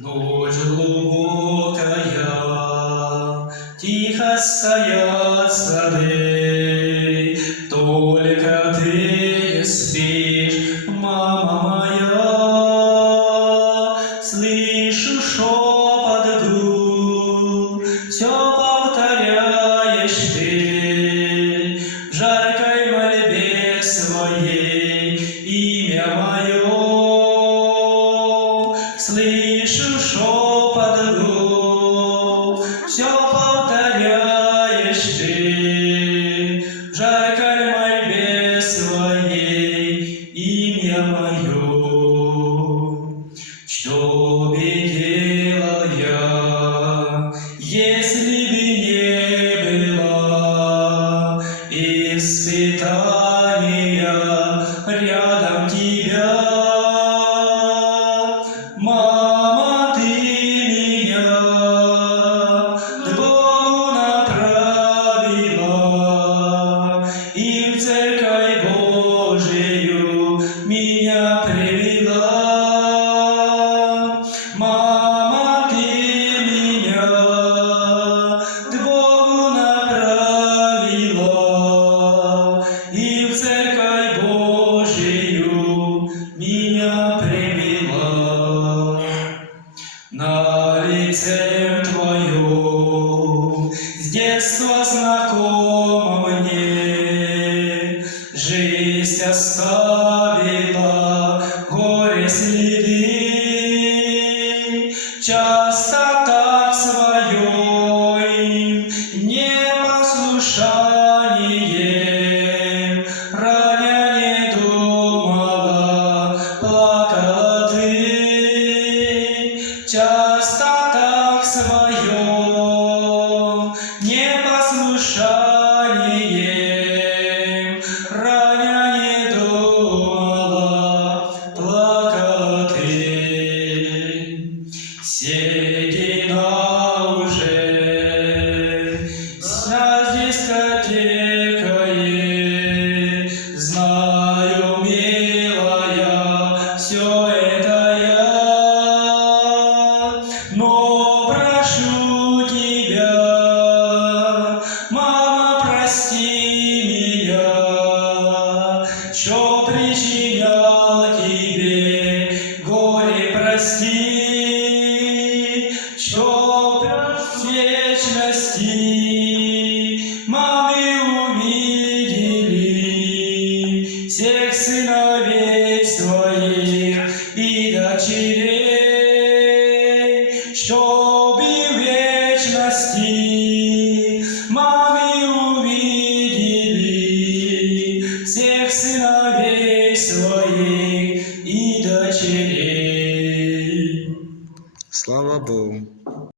Ночь глубокая, тихо стоят сады, только ты не спишь, мама моя. Слышу шепот гул, все повторяешь ты в жаркой мольбе своей имя мое. Слышу шепот гул, все повторяешь ты в жаркой мольбе своей имя мое. Что бы делал я, если бы не было испытания рядом тебя? Мама, ты меня к Богу направила и в Церковь Божию меня привела. Мама, ты меня к Богу направила и в Церковь Божию меня привела. На лице твоем с детства знакомо мне, жизнь оставила горе следы. Часто так своим непослушанием раня не думала, плакала ты. Часто так своем непослушанием раня не думала, плакала ты. Седина уже снят дискотекой, знаю, милая, все это я. Но прошу тебя, мама, прости меня, что причинял тебе горе, прости, что в вечности мамы увидели всех сыновей своих и дочерей, чтобы в вечности мамы увидели всех сыновей своих и дочерей. Слава Богу.